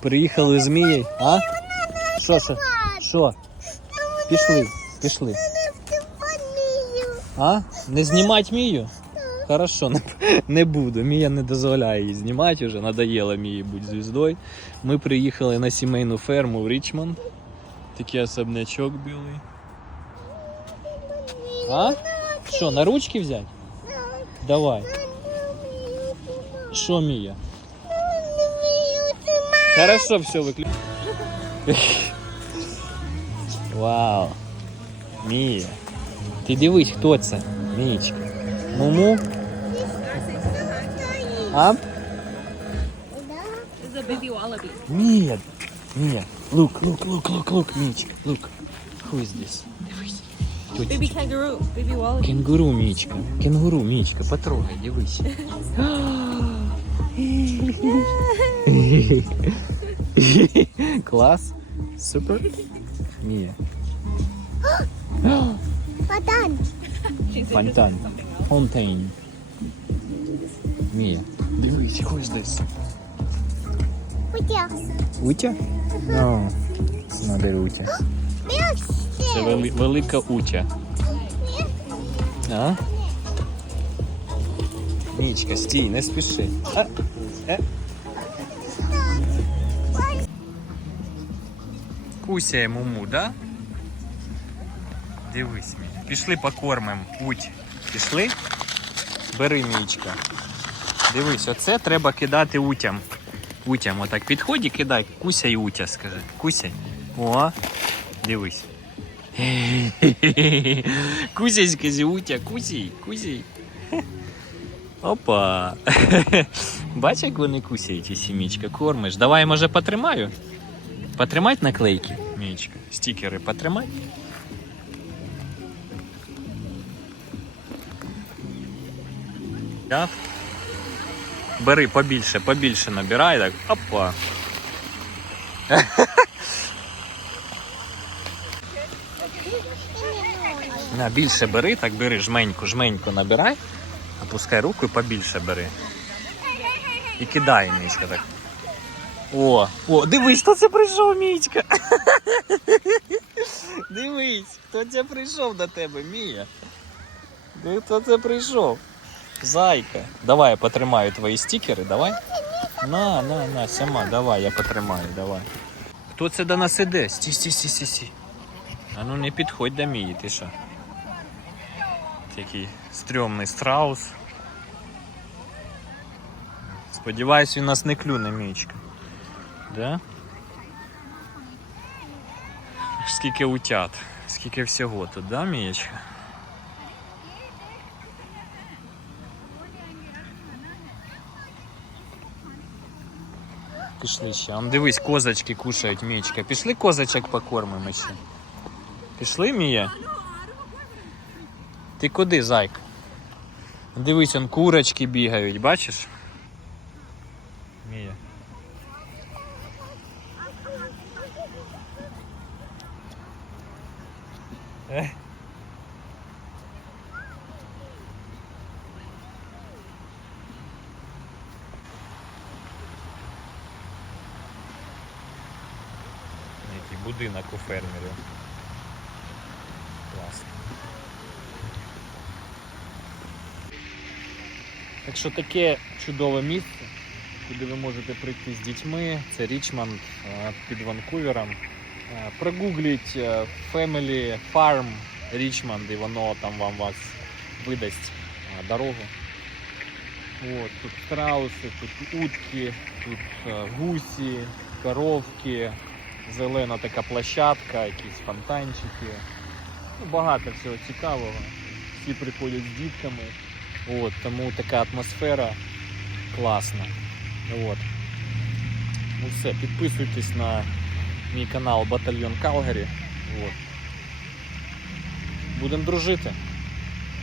Приїхали з Мією. А? Що, що? Що? Пішли, пішли. А? Не знімати Мію? Хорошо, не, не буду. Мія не дозволяє її знімати вже, надоело Мії бути звіздою. Ми приїхали на сімейну ферму в Річмонд. Такий особнячок білий. А? Що, на ручки взяти? Давай. Що, Мія? Хорошо, все, выключи. Вау. Мія. Ти дивись, хто це? Мієчка. Муму? А? This is a baby wallaby. Ні. Ні. Look, look, look, look, look, Мічка. Look. Who is this? Дивись. Baby kangaroo. Baby wallaby. Кенгуру, Мічка. Кенгуру, Мічка. Потрогай, дивись. Клас. Супер. Мія. Падан. She's Фонтан. interested in something else. Фонтейн. Мія. Дивись, who is this? Путя. Утя? No. It's not a утя. Це вели- велика утя. А? Мічка, стій, не спіши. А? Е? Кусяє муму, да? Дивись, Мій. Пішли покормимо. Уть. Пішли? Бери мічка. Дивись, оце треба кидати утям. Утям, отак підходь і кидай. Кусяй утя, скажи. Кусяй. О, дивись. Кусяй, скажи, утя, кусяй, кусяй. Опа. Бач, як вони кусяють, ці мічка, кормиш. Давай, може, потримаю? Потримать наклейки, мічка. Стікери потримай. Так. Бери побільше, побільше набирай, так. Опа. На, більше бери, так бери, жменьку, жменьку набирай, опускай руку і побільше бери. І кидай мічка так. О, о, дивись, хто це прийшов, мічка. Дивись, хто це прийшов до тебе, Мія. Диви, Хто це прийшов? Зайка. Давай я потримаю твої стікери, давай. На, на, на, сама, давай, я потримаю, давай. Хто це до нас іде? Стій, стій, стій, стій, стій. А ну не підходь до Мії, ти що? Такий стрьомний страус. Сподіваюсь, він нас не клюне, Мієчка. Да? Скільки утят, скільки всього тут, да, Мієчка? Пішли ще. Он дивись, козочки кушають, Мієчка. Пішли козочок покормимо ще. Пішли, Мія? Ти куди, зайка? Дивись, он курочки бігають, бачиш? Будинок у фермерів. Класно. Так що таке чудове місце, куди ви можете прийти з дітьми. Це Річмонд е, під Ванкувером. Е, Прогугліть е, Family Farm Річмонд і воно там вам вас видасть дорогу. От, тут страуси, тут утки, тут гусі, коровки, зелена така площадка, якісь фонтанчики. Ну, багато всього цікавого. Всі приходять з дітками. От, тому така атмосфера класна. От. Ну все, підписуйтесь на мій канал Батальйон Калгарі. От. Будемо дружити.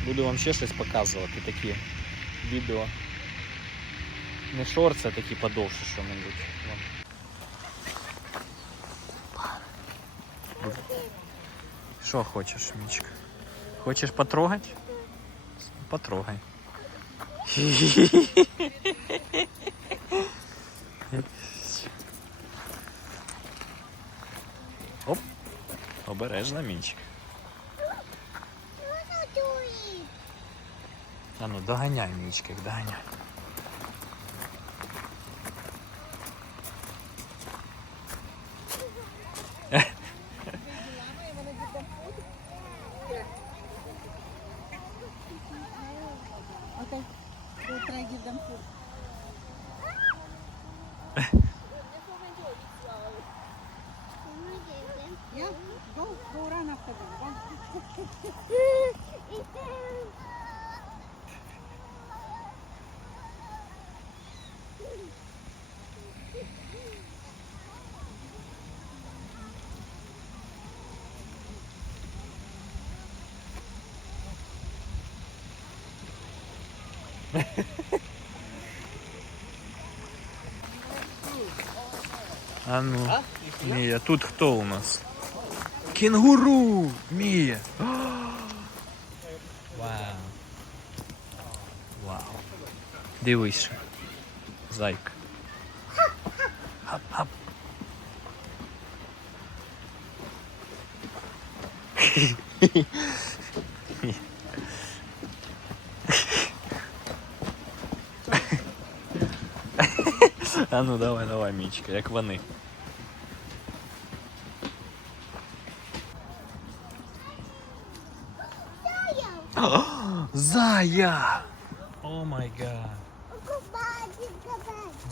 Буду вам ще щось показувати, такі відео. Не шорти, а такі подовше що-небудь. Що хочеш, Мічка? Хочеш потрогати? Потрогай. Оп, обережна мінчик. А ну доганяй мічків, доганяй. А ну, Мія, тут хто у нас? Кінгуру! Мія! Вау! Вау! Дивись. Зайка. Хап-хап. А ну давай, давай, Мічка, як вони. Зая! О май гад!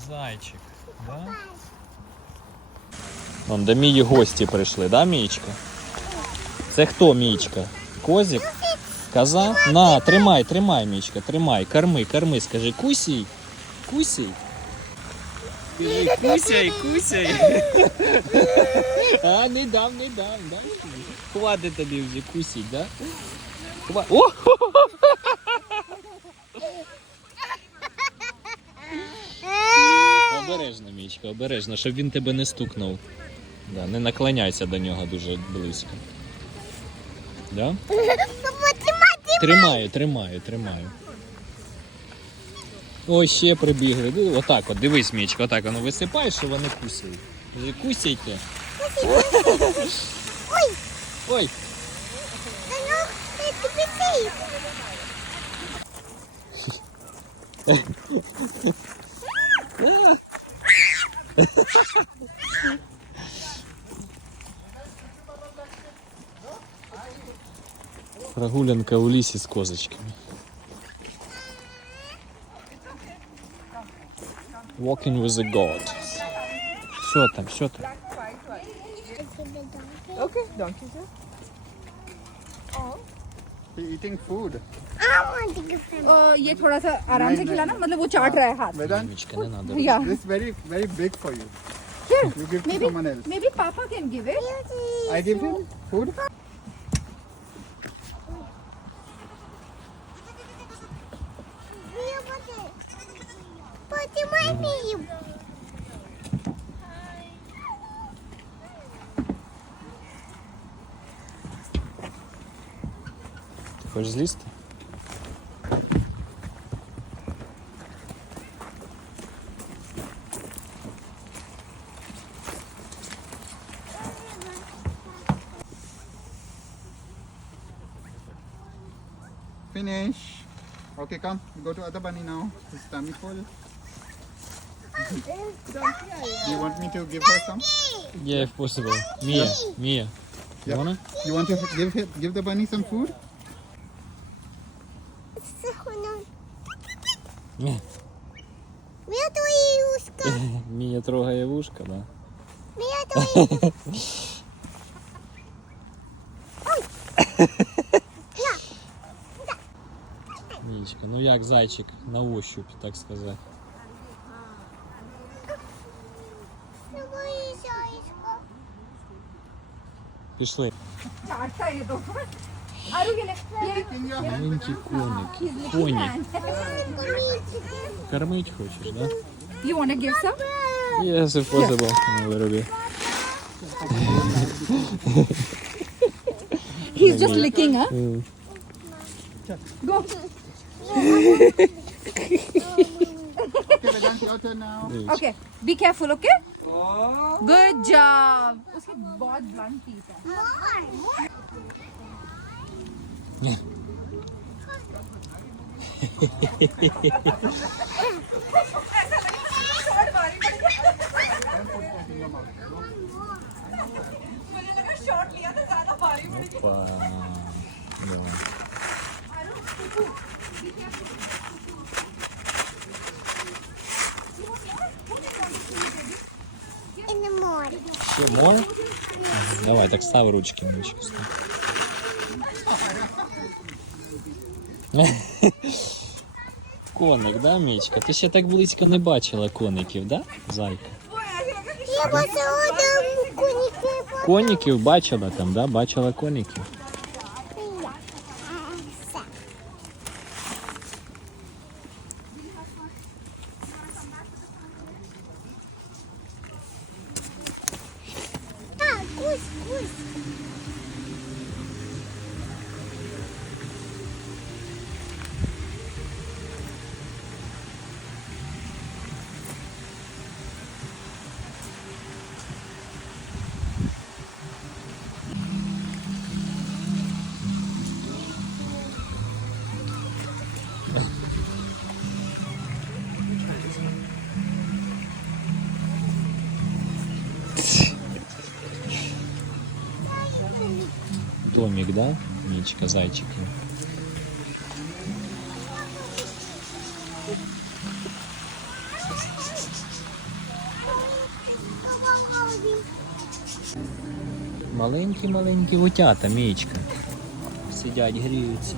Зайчик, да? Вон до Мії гості прийшли, да, Мієчка? Це хто, Мієчка? Козик? Коза? На, тримай, тримай, Мічка, тримай, корми, корми, скажи, кусій, кусій. Скажи, кусяй, кусяй. А, не дам, не дам, тобі. Хватить тобі вже кусіть, да? Хва... О! Обережно, Мічка, обережно, щоб він тебе не стукнув. Да, не наклоняйся до нього дуже близько. Да? Тримаю, тримаю, тримаю. Ой, ще прибігли. Ди- Отак от, дивись, Мічка, отак воно висипаєш, що вони кусають. Вже Кусяйте. Ой, прогулянка у лісі з козочками. Walking with a god. Що там, що там? Okay. Donkey. sir. eating food. Uh, ये थोड़ा सा आराम से खिलाना मतलब वो चाट रहा है हाथ Vedant, Мічка, не надо. Yeah. this is very very big for you. Here, You give to maybe someone else. maybe Papa can give it. I give him food. хочеш злізти? Finish. Okay, come. Go to other bunny now. His tummy full. Do you want me to give her some? Yeah, if possible. Mia, Mia. You Yep. wanna? You want to give him, give the bunny some food? Мія твои ушко. Меня трогає ушко, да? Мія твої Мічка, ну як зайчик на ощупь, так сказать. Пішли. Так, та йду. Маленький коник. he's licking Коник. hand. Кормить хочеш, да? You want to give some? Yes, if possible. A little bit. He's just licking, huh? Mm. Go. Okay, Vedant, your turn now. Okay be careful okay good job उसके बहुत blunt teeth है More. Опа. Давай. In the morning. Ще more? Давай, так став ручки Мічка. Коник, да, Мічка? Ти ще так близько не бачила коників, да, зайка? Я бачила там да? Бачила коників. Кусь, кусь. Домик, да? Мічка, зайчики. Маленькі-маленькі утята, Мічка. Сидять, гріються.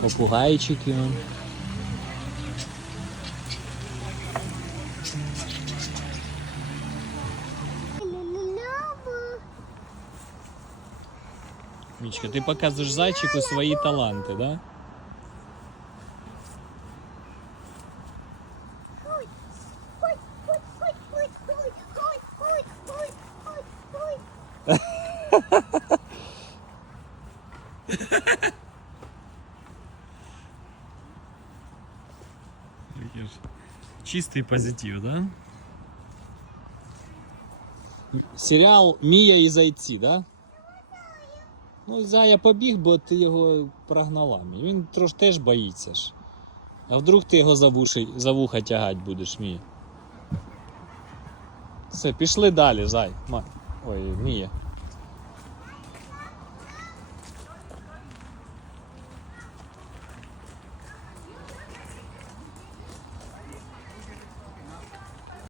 Попугайчики. Мічка, ти показуєш зайчику свої таланти, да? Чистий позитив, да? Серіал Мія і зайці, да? Ну, Зая побіг, бо ти його прогнала. Він трош теж боїться ж. А вдруг ти його за, вуші, за вуха тягать будеш, Мія? Все, пішли далі, зай. Ой, Мія.